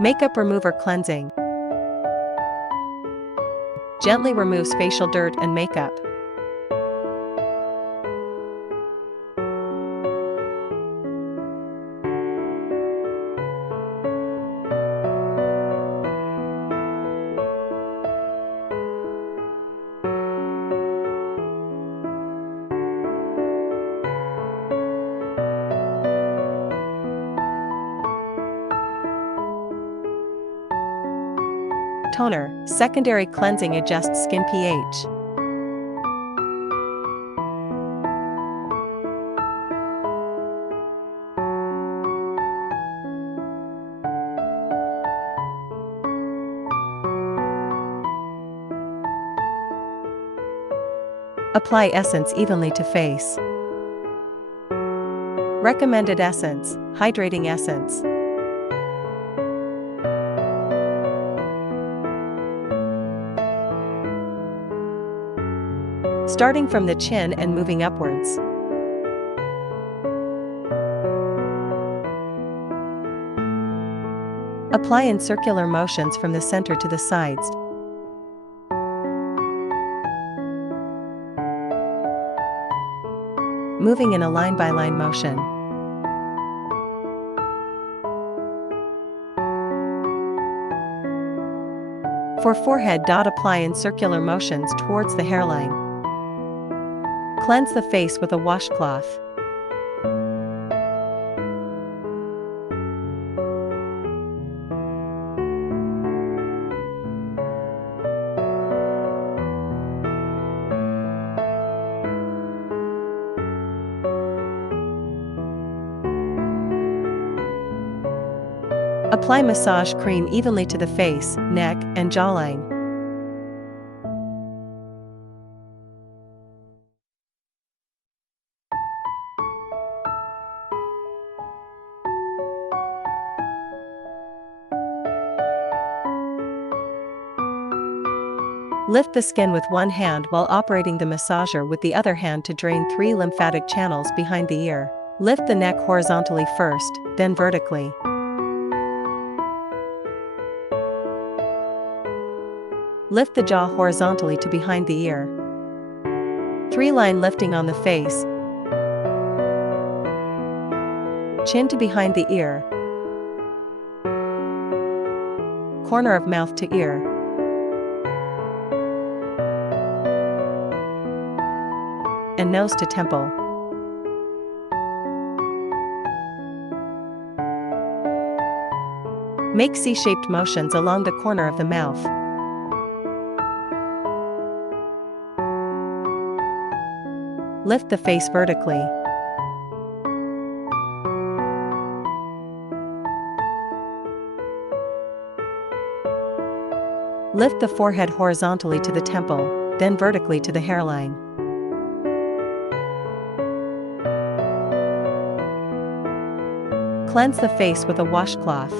Makeup remover cleansing. Gently removes facial dirt and makeup. Toner, secondary cleansing adjusts skin pH. Apply essence evenly to face. Recommended essence, hydrating essence. Starting from the chin and moving upwards. Apply in circular motions from the center to the sides. Moving in a line-by-line motion. For forehead, apply in circular motions towards the hairline. Cleanse the face with a washcloth. Apply massage cream evenly to the face, neck, and jawline. Lift the skin with one hand while operating the massager with the other hand to drain 3 lymphatic channels behind the ear. Lift the neck horizontally first, then vertically. Lift the jaw horizontally to behind the ear. 3-line lifting on the face. Chin to behind the ear. Corner of mouth to ear. And nose to temple. Make C-shaped motions along the corner of the mouth. Lift the face vertically. Lift the forehead horizontally to the temple, then vertically to the hairline. Cleanse the face with a washcloth.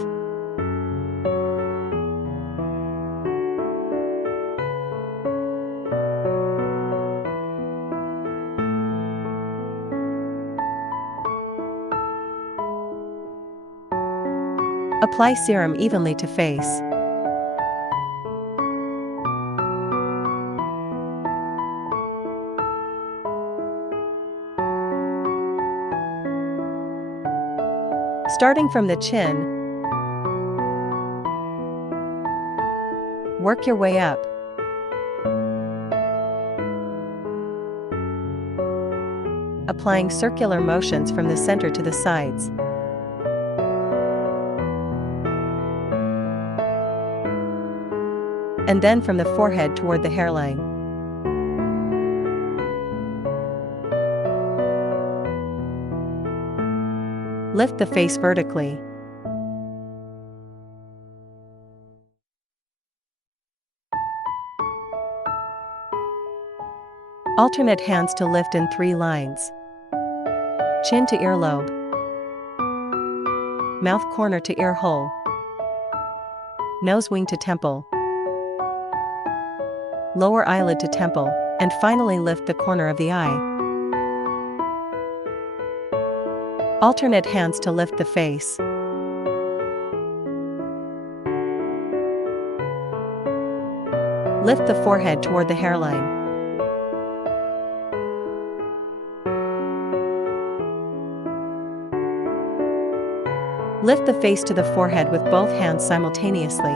Apply serum evenly to face. Starting from the chin, work your way up. Applying circular motions from the center to the sides. And then from the forehead toward the hairline. Lift the face vertically. Alternate hands to lift in 3 lines. Chin to earlobe. Mouth corner to ear hole. Nose wing to temple. Lower eyelid to temple, and finally lift the corner of the eye. Alternate hands to lift the face. Lift the forehead toward the hairline. Lift the face to the forehead with both hands simultaneously.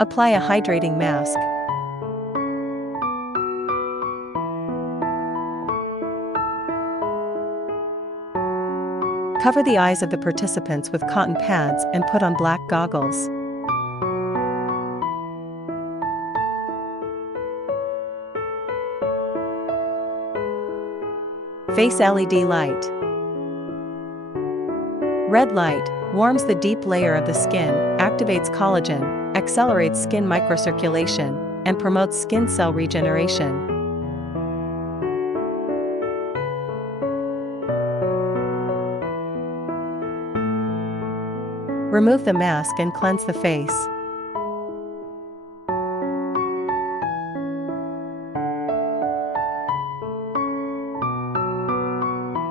Apply a hydrating mask. Cover the eyes of the participants with cotton pads and put on black goggles. Face LED light. Red light warms the deep layer of the skin, activates collagen, accelerates skin microcirculation, and promotes skin cell regeneration. Remove the mask and cleanse the face.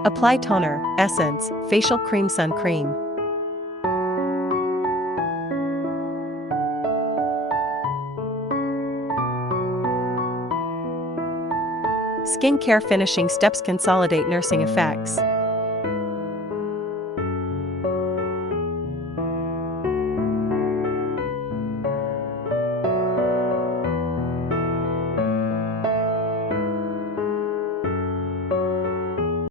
Apply toner, essence, facial cream, sun cream. Skincare finishing steps consolidate nursing effects.